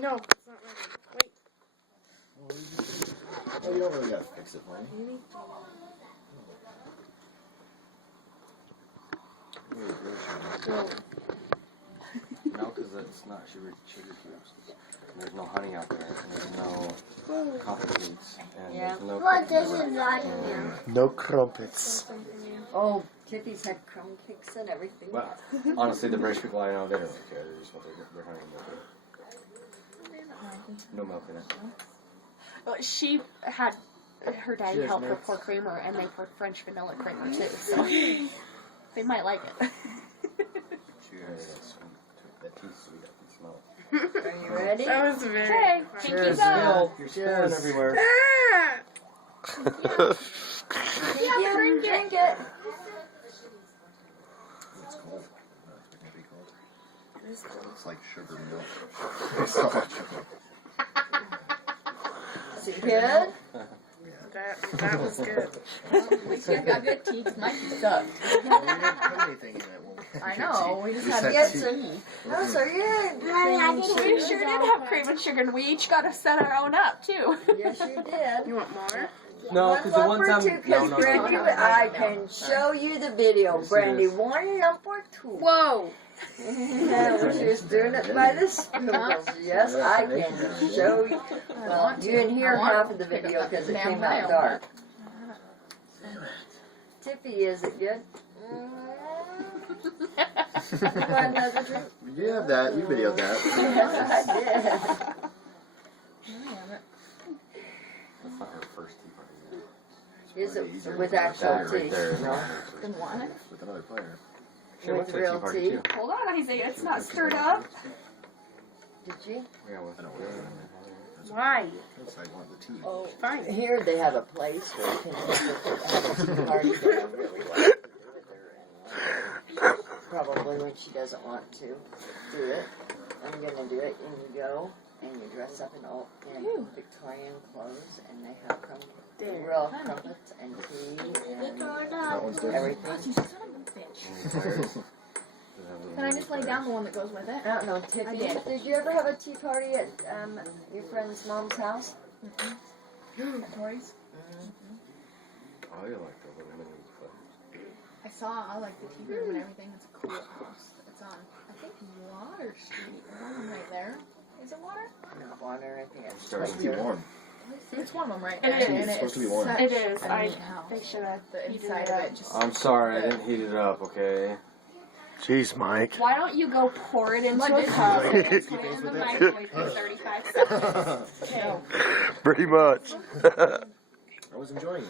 No, it's not ready. Wait. Oh, you don't really gotta fix it, honey. No, because it's not sugar cubes. There's no honey out there. And there's no complicates. And there's no What cookies. does it like now? No crumpets. Oh, Tiffy's had crumb cakes and everything. Well, honestly, the British people I know, they don't really care. They just want their honey and milk. No milk in it. Well, she had her dad Cheers, help her mates. pour creamer, and they poured French vanilla creamer too, so they might like it. Cheers. That tea's sweet. I can smell it. Are you ready? That was very. Okay, Cheers, pinkies up. Bill. You're spilling everywhere. Yeah, drink it. It's cold. It's gonna be cold. It's like sugar milk. It's not sugar. Is it good? That was good. We still got good tea because my tea sucked. We didn't put anything in it when we I had know, tea. we just We had had Yes, tea. sir. No, sir, you're I We sure did have cream and sugar, and we each got to set our own up too. Yes, you did. You want more? No, because the one time. Because Brandy, I can show you the video. Brandy, 1 number 2. Whoa! Yeah, when she was doing it by the spoons. Yes, I can show you. Well, you didn't hear half of the video because it came out dark. Tiffy, is it good? You want another drink? You have that. You videoed that. Yes, I did. That's not her first tea party. Is it Easier with to actual That tea? right there. No. With another player. Sure, With looks like real tea party tea? too. Hold on, Isaiah. It's not stirred up. Did you? Yeah, with Why? Because I want the tea. Oh, Fine. here they have a place where you can have a tea party. They don't really like to do it there anyway. Probably when she doesn't want to do it. I'm gonna do it, and you go and you dress up in Victorian clothes, and they have real crumpets and tea and That one's different. everything. Can I just lay down the one that goes with it? I don't know, Tiffy. I did. Did you ever have a tea party at your friend's mom's house? At Tori's? Oh, you like the women. I like the tea room and everything. It's a cool house. It's on, I think, Water Street. There's one right there. Is it Water? Not water, I think it's Starts It's supposed to be warm. It's one of them right It there. is. And It's supposed to be warm. such It is. a neat They house. should have. The heated inside it of up. it just... I'm sorry, I didn't heat it up, okay? Jeez, Mike. Why don't you go pour it into What a did cup you and do? put it in the microwave for 35 seconds? Okay. Pretty much. I was enjoying it.